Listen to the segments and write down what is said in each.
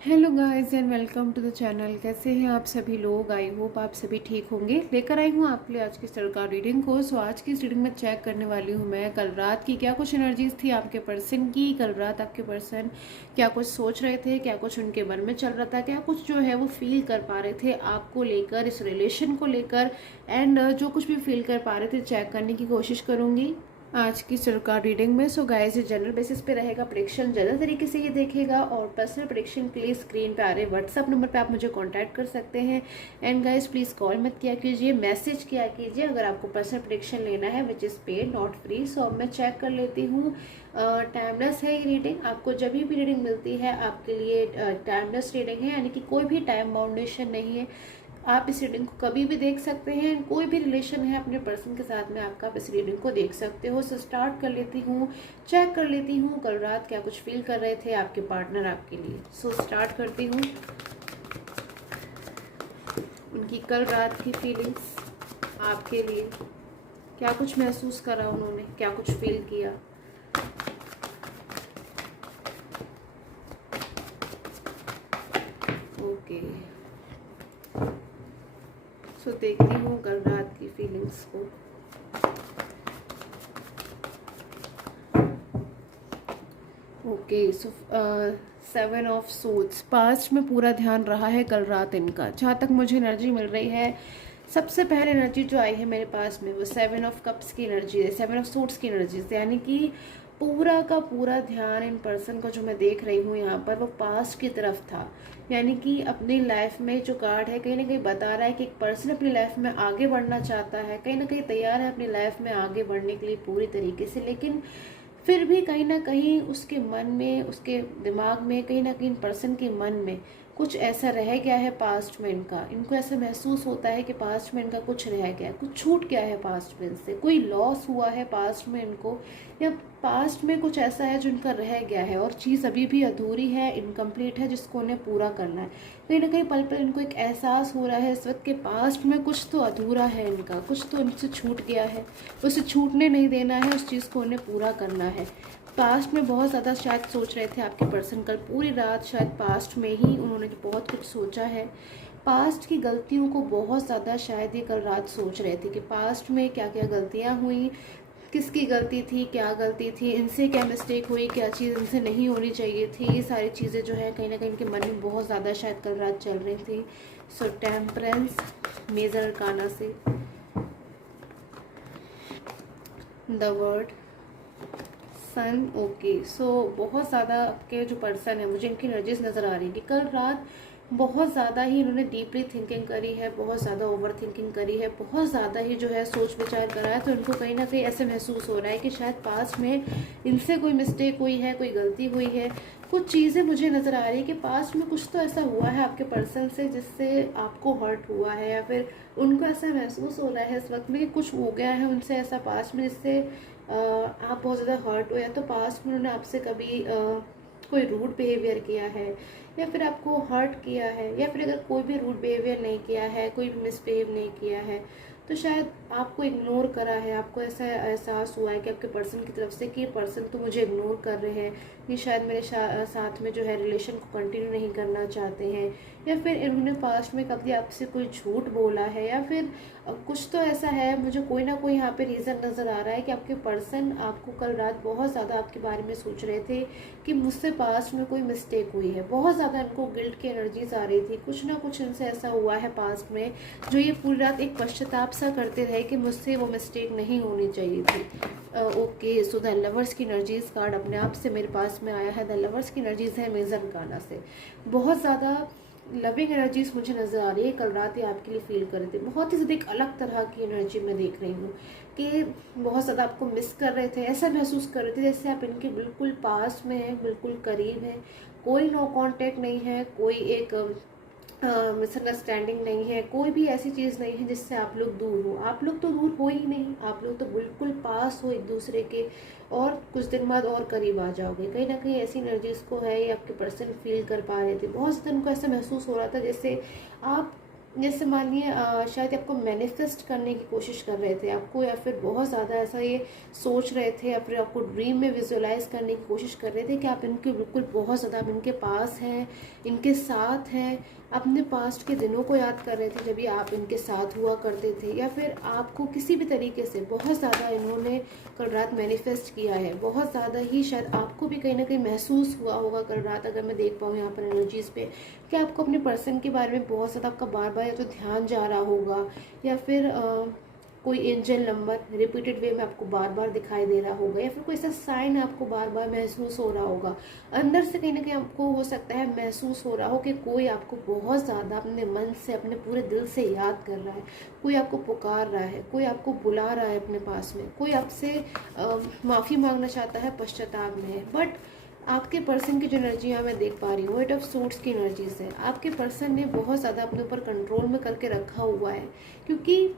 Hello guys and welcome to the channel. कैसे हैं आप सभी लोग? आई होप आप सभी ठीक होंगे। लेकर आई हूँ आपके लिए आज की सरकार रीडिंग को। सो आज की इस रीडिंग में चेक करने वाली हूँ मैं कल रात की क्या कुछ एनर्जीज थी आपके पर्सन की। कल रात आपके पर्सन क्या कुछ सोच रहे थे, क्या कुछ उनके मन में चल रहा था, क्या कुछ जो है वो फील कर पा रहे थे आपको लेकर, इस रिलेशन को लेकर। एंड जो कुछ भी फील कर पा रहे थे चेक करने की कोशिश करूँगी आज की सरकार रीडिंग में। सो गाइस ये जनरल बेसिस पे रहेगा, प्रेडिक्शन जनरल तरीके से ये देखेगा। और पर्सनल प्रेडिक्शन के लिए स्क्रीन पे आ रहे व्हाट्सअप नंबर पे आप मुझे कांटेक्ट कर सकते हैं। एंड गाइस प्लीज़ कॉल मत किया कीजिए, मैसेज किया कीजिए अगर आपको पर्सनल प्रेडिक्शन लेना है which is paid not free. So अब मैं चेक कर लेती हूँ। टाइमलेस है ये रीडिंग, आपको जब भी रीडिंग मिलती है आपके लिए टाइमलेस रीडिंग है, यानी कि कोई भी टाइम बाउंडेशन नहीं है। आप इस रीडिंग को कभी भी देख सकते हैं। कोई भी रिलेशन है अपने पर्सन के साथ में आपका, आप इस रीडिंग को देख सकते हो। सो स्टार्ट कर लेती हूँ, चेक कर लेती हूँ कल रात क्या कुछ फील कर रहे थे आपके पार्टनर आपके लिए। सो स्टार्ट करती हूँ उनकी कल रात की फीलिंग्स आपके लिए। क्या कुछ महसूस करा उन्होंने, क्या कुछ फील किया। ओके सो देखती हूँ कल रात की फीलिंग्स को। Okay so 7 of swords, past में पूरा ध्यान रहा है कल रात इनका, जहाँ तक मुझे एनर्जी मिल रही है। सबसे पहले एनर्जी जो आई है मेरे पास में वो 7 ऑफ कप्स की एनर्जी है, 7 ऑफ सोर्ड्स की एनर्जी है। यानी कि पूरा का पूरा ध्यान इन पर्सन का जो मैं देख रही हूँ यहाँ पर वो पास्ट की तरफ था। यानी कि अपनी लाइफ में जो कार्ड है कहीं ना कहीं बता रहा है कि एक पर्सन अपनी लाइफ में आगे बढ़ना चाहता है, कहीं ना कहीं तैयार है अपनी लाइफ में आगे बढ़ने के लिए पूरी तरीके से। लेकिन फिर भी कहीं ना कहीं उसके मन में, उसके दिमाग में, कहीं ना कहीं पर्सन के मन में कुछ ऐसा रह गया है पास्ट में इनका। इनको ऐसा महसूस होता है कि पास्ट में इनका कुछ रह गया, कुछ छूट गया है पास्ट में इनसे, कोई लॉस हुआ है पास्ट में इनको, या पास्ट में कुछ ऐसा है जो इनका रह गया है और चीज़ अभी भी अधूरी है, इनकम्प्लीट है, जिसको उन्हें पूरा करना है। कहीं ना कहीं पल पल इनको एक एहसास हो रहा है इस वक्त के पास्ट में कुछ तो अधूरा है इनका, कुछ तो इनसे छूट गया है, उसे छूटने नहीं देना है, उस चीज़ को उन्हें पूरा करना है। पास्ट में बहुत ज़्यादा शायद सोच रहे थे आपके पर्सन, कल पूरी रात शायद पास्ट में ही उन्होंने बहुत कुछ सोचा है। पास्ट की गलतियों को बहुत ज़्यादा शायद ये कल रात सोच रहे थे कि पास्ट में क्या क्या गलतियाँ हुई, किसकी गलती थी, क्या गलती थी, इनसे क्या मिस्टेक हुई, क्या चीज़ इनसे नहीं होनी चाहिए थी। ये सारी चीज़ें जो है कहीं ना कहीं इनके मन में बहुत ज़्यादा शायद कल रात चल रही थी। सो टेम्परेंस मेजर अरकाना से the word sun. Okay so बहुत ज़्यादा आपके जो पर्सन है, मुझे इनकी एनर्जीज नज़र आ रही है कि कल रात बहुत ज़्यादा ही इन्होंने डीपली थिंकिंग करी है, बहुत ज़्यादा ओवर थिंकिंग करी है, बहुत ज़्यादा ही जो है सोच विचार करा है। तो इनको कहीं ना कहीं ऐसे महसूस हो रहा है कि शायद पास्ट में इनसे कोई मिस्टेक हुई है, कोई गलती हुई है। कुछ चीज़ें मुझे नज़र आ रही है कि पास्ट में कुछ तो ऐसा हुआ है आपके पर्सन से जिससे आपको हर्ट हुआ है, या फिर उनको ऐसा महसूस हो रहा है इस वक्त में कि कुछ हो गया है उनसे ऐसा पास्ट में जिससे आप बहुत ज़्यादा हर्ट हो, या तो पास्ट में उन्होंने आपसे कभी कोई रूड बिहेवियर किया है, या फिर आपको हर्ट किया है, या फिर अगर कोई भी रूड बिहेवियर नहीं किया है, कोई भी मिसबिहेव नहीं किया है, तो शायद आपको इग्नोर करा है। आपको ऐसा एहसास हुआ है कि आपके पर्सन की तरफ से कि पर्सन तो मुझे इग्नोर कर रहे हैं, ये शायद मेरे साथ में जो है रिलेशन को कंटिन्यू नहीं करना चाहते हैं, या फिर इन्होंने पास्ट में कभी आपसे कोई झूठ बोला है, या फिर कुछ तो ऐसा है। मुझे कोई ना कोई यहाँ पे रीज़न नज़र आ रहा है कि आपके पर्सन आपको कल रात बहुत ज़्यादा आपके बारे में सोच रहे थे कि मुझसे पास्ट में कोई मिस्टेक हुई है। बहुत ज़्यादा इनको गिल्ट की एनर्जीज आ रही थी, कुछ ना कुछ इनसे ऐसा हुआ है पास्ट में जो ये पूरी रात एक पश्चाताप सा करते रहे कि मुझसे वो मिस्टेक नहीं होनी चाहिए थी। ओके सो द लवर्स की एनर्जीज कार्ड अपने आप से मेरे पास में आया है। द लवर्स की एनर्जीज है मेजर गाना से। बहुत ज़्यादा लविंग एनर्जीज मुझे नज़र आ रही है, कल रात ये आपके लिए फील कर रहे थे। बहुत ही ज़्यादा एक अलग तरह की एनर्जी मैं देख रही हूँ कि बहुत ज़्यादा आपको मिस कर रहे थे, ऐसा महसूस कर रहे थे जैसे आप इनके बिल्कुल पास में हैं, बिल्कुल करीब हैं। कोई नो कांटेक्ट नहीं है, कोई एक मिसअंडरस्टैंडिंग नहीं है, कोई भी ऐसी चीज़ नहीं है जिससे आप लोग दूर हो। आप लोग तो दूर हो ही नहीं, आप लोग तो बिल्कुल पास हो एक दूसरे के, और कुछ दिन बाद और करीब आ जाओगे। कहीं ना कहीं ऐसी एनर्जीज को है ये आपके पर्सन फील कर पा रहे थे। बहुत ज़्यादा उनको ऐसा महसूस हो रहा था जैसे आप जैसे मानिए शायद आपको मैनिफेस्ट करने की कोशिश कर रहे थे आपको, या फिर बहुत ज़्यादा ऐसा ये सोच रहे थे, या फिर आपको ड्रीम में विजुअलाइज करने की कोशिश कर रहे थे कि आप इनके बिल्कुल बहुत ज़्यादा आप इनके पास हैं, इनके साथ हैं। अपने पास्ट के दिनों को याद कर रहे थे जब ये आप इनके साथ हुआ करते थे, या फिर आपको किसी भी तरीके से बहुत ज़्यादा इन्होंने कल रात मैनिफेस्ट किया है। बहुत ज़्यादा ही शायद आपको भी कहीं ना कहीं महसूस हुआ होगा कल रात, अगर मैं देख पाऊँ यहाँ पर एनर्जीज़ पे, कि आपको अपने पर्सन के बारे में बहुत ज़्यादा आपका बार बार या तो ध्यान जा रहा होगा, या फिर कोई एंजल नंबर रिपीटेड वे में आपको बार बार दिखाई दे रहा होगा, या फिर कोई ऐसा साइन आपको बार बार महसूस हो रहा होगा। अंदर से कहीं ना कहीं आपको हो सकता है महसूस हो रहा हो कि कोई आपको बहुत ज़्यादा अपने मन से, अपने पूरे दिल से याद कर रहा है, कोई आपको पुकार रहा है, कोई आपको बुला रहा है अपने पास में, कोई आपसे माफ़ी मांगना चाहता है, पश्चाताप में है। बट आपके पर्सन की जो एनर्जी यहाँ मैं देख पा रही हूँ, एट ऑफ सोर्ट्स की एनर्जीज है। आपके पर्सन ने बहुत ज़्यादा अपने ऊपर कंट्रोल में करके रखा हुआ है, क्योंकि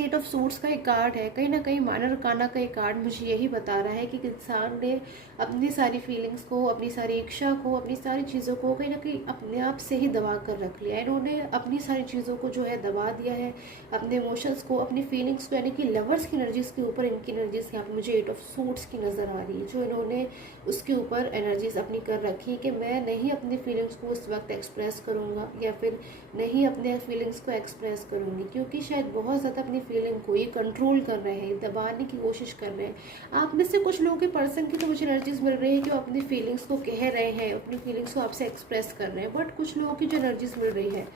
एट ऑफ सूट्स का एक कार्ड है, कहीं ना कहीं मानर काना का एक कार्ड मुझे यही बता रहा है कि इंसान ने अपनी सारी फीलिंग्स को, अपनी सारी इच्छा को, अपनी सारी चीज़ों को कहीं ना कहीं अपने आप से ही दबा कर रख लिया है। इन्होंने अपनी सारी चीज़ों को जो है दबा दिया है, अपने इमोशंस को, अपनी फीलिंग्स को, यानी कि लवर्स की एनर्जीज़ के ऊपर इनकी एनर्जीज़ यहाँ पर मुझे एट ऑफ सूट्स की नज़र आ रही है, जो इन्होंने उसके ऊपर एनर्जीज़ अपनी कर रखी कि मैं नहीं अपनी फीलिंग्स को उस वक्त एक्सप्रेस करूँगा, या फिर नहीं अपने फीलिंग्स को एक्सप्रेस करूँगी, क्योंकि शायद बहुत ज़्यादा अपनी फीलिंग को ये कंट्रोल कर रहे हैं, दबाने की कोशिश कर रहे हैं। आप में से कुछ लोगों के पर्सन की तो मुझे एनर्जीज मिल रही है कि वो अपनी फीलिंग्स को कह रहे हैं, अपनी फीलिंग्स को आपसे एक्सप्रेस कर रहे हैं। बट कुछ लोगों की जो एनर्जीज मिल रही है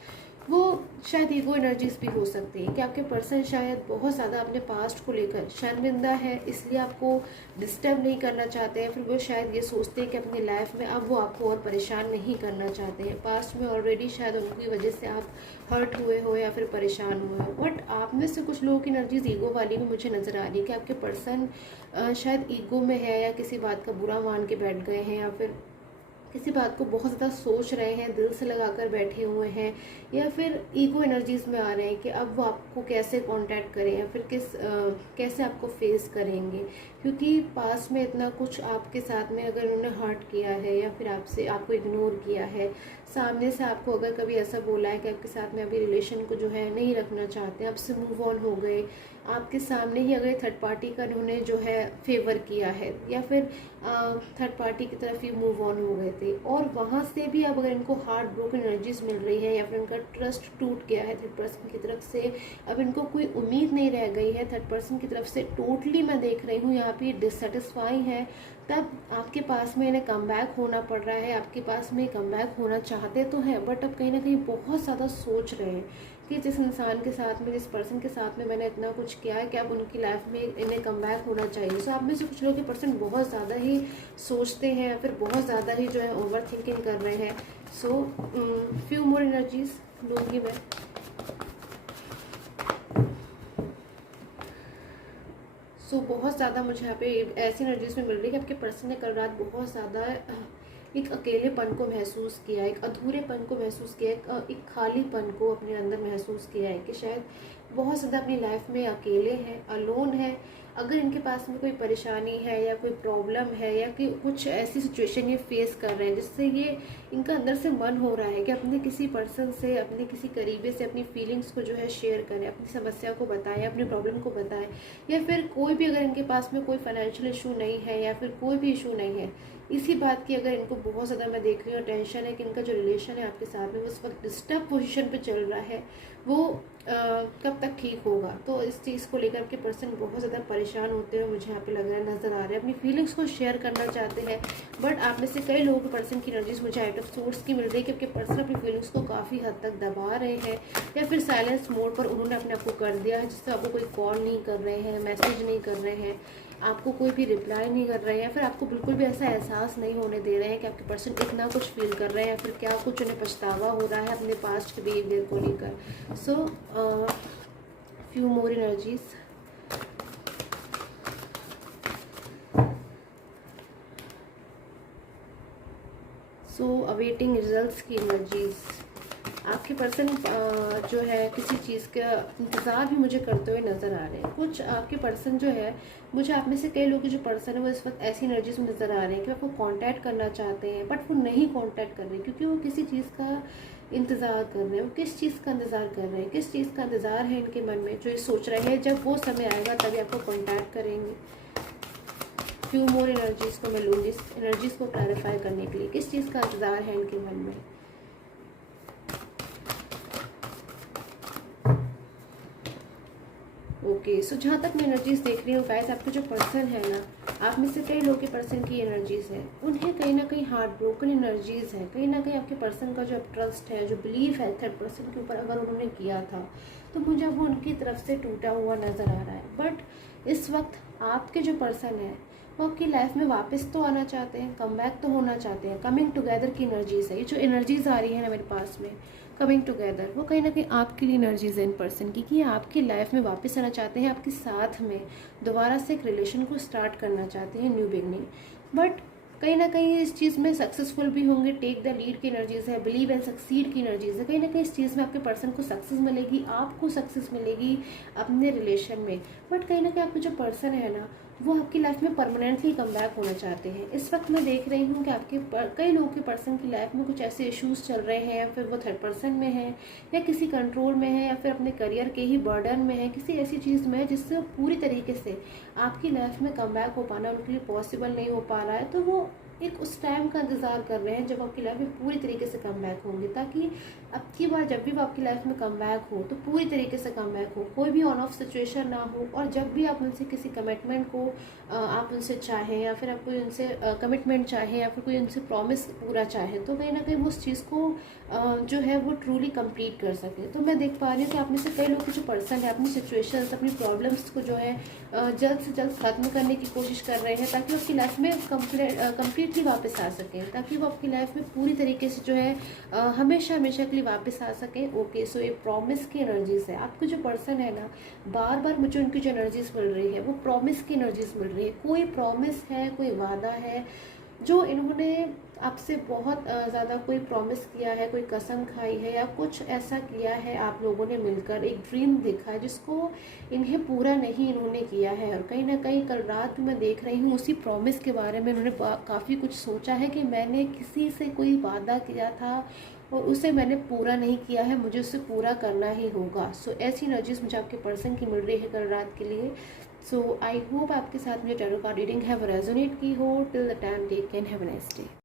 वो शायद ईगो एनर्जीज भी हो सकती है, कि आपके पर्सन शायद बहुत ज़्यादा अपने पास्ट को लेकर शर्मिंदा है, इसलिए आपको डिस्टर्ब नहीं करना चाहते हैं। फिर वो शायद ये सोचते हैं कि अपनी लाइफ में अब वो आपको और परेशान नहीं करना चाहते हैं। पास्ट में ऑलरेडी शायद उनकी वजह से आप हर्ट हुए हो या फिर परेशान हुए हो। बट आप में से कुछ लोगों की एनर्जीज ईगो वाली भी मुझे नज़र आ रही है, कि आपके पर्सन शायद ईगो में है, या किसी बात का बुरा मान के बैठ गए हैं, या फिर किसी बात को बहुत ज़्यादा सोच रहे हैं, दिल से लगाकर बैठे हुए हैं, या फिर ईगो एनर्जीज़ में आ रहे हैं कि अब वो आपको कैसे कांटेक्ट करें, या फिर कैसे आपको फेस करेंगे। क्योंकि पास में इतना कुछ आपके साथ में अगर उन्होंने हर्ट किया है, या फिर आपको इग्नोर किया है, सामने से आपको अगर कभी ऐसा बोला है कि आपके साथ में अभी रिलेशन को जो है नहीं रखना चाहते, आपसे मूव ऑन हो गए, आपके सामने ही अगर थर्ड पार्टी का उन्होंने जो है फेवर किया है, या फिर थर्ड पार्टी की तरफ ही मूव ऑन हो गए थे, और वहाँ से भी अब अगर इनको हार्ट ब्रोकन एनर्जीज मिल रही है, या फिर उनका ट्रस्ट टूट गया है थर्ड पर्सन की तरफ से, अब इनको कोई उम्मीद नहीं रह गई है थर्ड पर्सन की तरफ से, टोटली मैं देख रही हूँ यहाँ पे डिससेटिस्फाई है, तब आपके पास में इन्हें कम बैक होना पड़ रहा है। आपके पास में कम बैक होना चाहते तो हैं, बट अब कहीं ना कहीं बहुत ज़्यादा सोच रहे हैं कि जिस इंसान के साथ में, जिस पर्सन के साथ में मैंने इतना कुछ किया है कि अब उनकी लाइफ में इन्हें कम बैक होना चाहिए। सो आप में से कुछ लोग के पर्सन बहुत ज़्यादा ही सोचते हैं, या फिर बहुत ज़्यादा ही जो है ओवर थिंकिंग कर रहे हैं। सो फ्यू मोर एनर्जीज लूँगी मैं। बहुत ज़्यादा मुझे यहाँ पे ऐसी एनर्जीज में मिल रही है कि आपके पर्सन ने कल रात बहुत ज़्यादा एक अकेलेपन को महसूस किया, एक अधूरेपन को महसूस किया, एक खालीपन को अपने अंदर महसूस किया है, कि शायद बहुत ज़्यादा अपनी लाइफ में अकेले हैं, अलोन है। अगर इनके पास में कोई परेशानी है, या कोई प्रॉब्लम है, या कि कुछ ऐसी सिचुएशन ये फेस कर रहे हैं जिससे ये इनका अंदर से मन हो रहा है कि अपने किसी पर्सन से, अपने किसी करीबे से अपनी फीलिंग्स को जो है शेयर करें, अपनी समस्या को बताएं, अपनी प्रॉब्लम को बताएं, या फिर कोई भी अगर इनके पास में कोई फाइनेंशियल इशू नहीं है, या फिर कोई भी इशू नहीं है, इसी बात की अगर इनको बहुत ज़्यादा मैं देख रही हूँ टेंशन है कि इनका जो रिलेशन है आपके साथ में वो उस वक्त डिस्टर्ब पोजीशन पे चल रहा है, वो कब तक ठीक होगा। तो इस चीज़ को लेकर आपके पर्सन बहुत ज़्यादा परेशान होते हुए मुझे यहाँ पे लग रहा है, नज़र आ रहा है। अपनी फीलिंग्स को शेयर करना चाहते हैं, बट आप में से कई लोगों के पर्सन की एनर्जीज मुझे आउट ऑफ सोर्स की मिल रही है कि आपके पर्सन अपनी फीलिंग्स को काफ़ी हद तक दबा रहे हैं, या फिर साइलेंस मोड पर उन्होंने अपने आप को कर दिया है, जिससे आपको कोई कॉल नहीं कर रहे हैं, मैसेज नहीं कर रहे हैं, आपको कोई भी रिप्लाई नहीं कर रहे हैं, या फिर आपको बिल्कुल भी ऐसा एहसास नहीं होने दे रहे हैं कि आपके पर्सन इतना कुछ फील कर रहे हैं, या फिर क्या कुछ उन्हें पछतावा हो रहा है अपने पास्ट के बिहेवियर को लेकर। So few more energies. So awaiting results की एनर्जीज। आपके पर्सन जो है किसी चीज़ का इंतज़ार भी मुझे करते हुए नज़र आ रहे हैं। कुछ आपके पर्सन जो है, मुझे आप में से कई लोग जो पर्सन है वो इस वक्त ऐसी एनर्जीज में नज़र आ रहे हैं कि आपको कांटेक्ट करना चाहते हैं, बट वो नहीं कांटेक्ट कर रहे क्योंकि वो किसी चीज़ का इंतज़ार कर रहे हैं। वो किस चीज़ का इंतज़ार कर रहे हैं, किस चीज़ का इंतज़ार है इनके मन में, जो ये सोच रहे हैं जब वो समय आएगा तभी आपको कांटेक्ट करेंगे। फ्यू मोर एनर्जीज़ को मैं लूँगी इस एनर्जीज़ को क्लैरिफाई करने के लिए, किस चीज़ का इंतज़ार है इनके मन में। ओके, सो जहाँ तक मैं एनर्जीज़ देख रही हूँ गाइस, आपके जो पर्सन है ना, आप में से कई लोगों के पर्सन की एनर्जीज़ है, उन्हें कहीं ना कहीं हार्ट ब्रोकन एनर्जीज़ है। कहीं ना कहीं आपके पर्सन का जो ट्रस्ट है, जो बिलीफ है थर्ड पर्सन के ऊपर अगर उन्होंने किया था, तो मुझे वो उनकी तरफ से टूटा हुआ नज़र आ रहा है। बट इस वक्त आपके जो पर्सन है वो आपकी लाइफ में वापस तो आना चाहते हैं, कम बैक तो होना चाहते हैं। कमिंग टुगेदर की एनर्जीज़ है, ये जो एनर्जीज़ आ रही है ना मेरे पास में, कमिंग टुगेदर, वो कहीं ना कहीं आपके लिए एनर्जीज है इन पर्सन की, कि आपकी लाइफ में वापस आना चाहते हैं, आपके साथ में दोबारा से एक रिलेशन को स्टार्ट करना चाहते हैं, न्यू बिगनिंग। बट कहीं ना कहीं इस चीज़ में सक्सेसफुल भी होंगे। टेक द लीड की एनर्जीज है, बिलीव एंड सक्सीड की एनर्जीज है। कहीं ना कहीं इस चीज़ में आपके पर्सन को सक्सेस मिलेगी, आपको सक्सेस मिलेगी अपने रिलेशन में। बट कहीं ना कहीं आपके जो पर्सन है ना, वो आपकी लाइफ में परमानेंटली कम बैक होना चाहते हैं। इस वक्त मैं देख रही हूँ कि आपके कई लोगों के पर्सन की लाइफ में कुछ ऐसे इश्यूज चल रहे हैं, या फिर वो थर्ड पर्सन में है, या किसी कंट्रोल में है, या फिर अपने करियर के ही बर्डन में है, किसी ऐसी चीज़ में है जिससे पूरी तरीके से आपकी लाइफ में कम बैक हो पाना उनके लिए पॉसिबल नहीं हो पा रहा है। तो वो एक उस टाइम का इंतज़ार कर रहे हैं जब आपकी लाइफ में पूरी तरीके से कम बैक होंगे, ताकि अब की बार जब भी वो आपकी लाइफ में कम बैक हो तो पूरी तरीके से कम बैक हो, कोई भी ऑन ऑफ सिचुएशन ना हो। और जब भी आप उनसे किसी कमिटमेंट को आप उनसे चाहें, या फिर आप कोई उनसे कमिटमेंट चाहें, या फिर कोई उनसे प्रॉमिस पूरा चाहें, तो कहीं ना कहीं वो उस चीज़ को जो है वो ट्रूली कंप्लीट कर सके। तो मैं देख पा रही हूँ कि आप में से कई लोग जो पर्सन है अपनी सिचुएशंस, अपनी प्रॉब्लम्स को जो है जल्द से जल्द ख़त्म करने की कोशिश कर रहे हैं, ताकि वो आपकी लाइफ में कम्प्लीटली वापस आ सकें, ताकि वो आपकी लाइफ में पूरी तरीके से जो है हमेशा हमेशा के लिए वापस आ सकें। ओके, सो ये प्रॉमिस की एनर्जीज है। आपको जो पर्सन है ना, बार बार मुझे उनकी जो एनर्जीज मिल रही है वो प्रॉमिस की एनर्जीज मिल रही है। कोई प्रॉमिस है, कोई वादा है जो इन्होंने आपसे बहुत ज़्यादा कोई प्रॉमिस किया है, कोई कसम खाई है, या कुछ ऐसा किया है आप लोगों ने मिलकर, एक ड्रीम देखा है जिसको इन्हें पूरा नहीं इन्होंने किया है। और कहीं ना कहीं कल रात मैं देख रही हूँ उसी प्रॉमिस के बारे में इन्होंने काफ़ी कुछ सोचा है, कि मैंने किसी से कोई वादा किया था और उसे मैंने पूरा नहीं किया है, मुझे उसे पूरा करना ही होगा। सो ऐसी एनर्जीज मुझे आपके पर्सन की मिल रही है कल रात के लिए। सो आई होप आपके साथ मुझे टैरो कार्ड रीडिंग है वो रेजोनेट की हो। Till the time take care, have a nice day.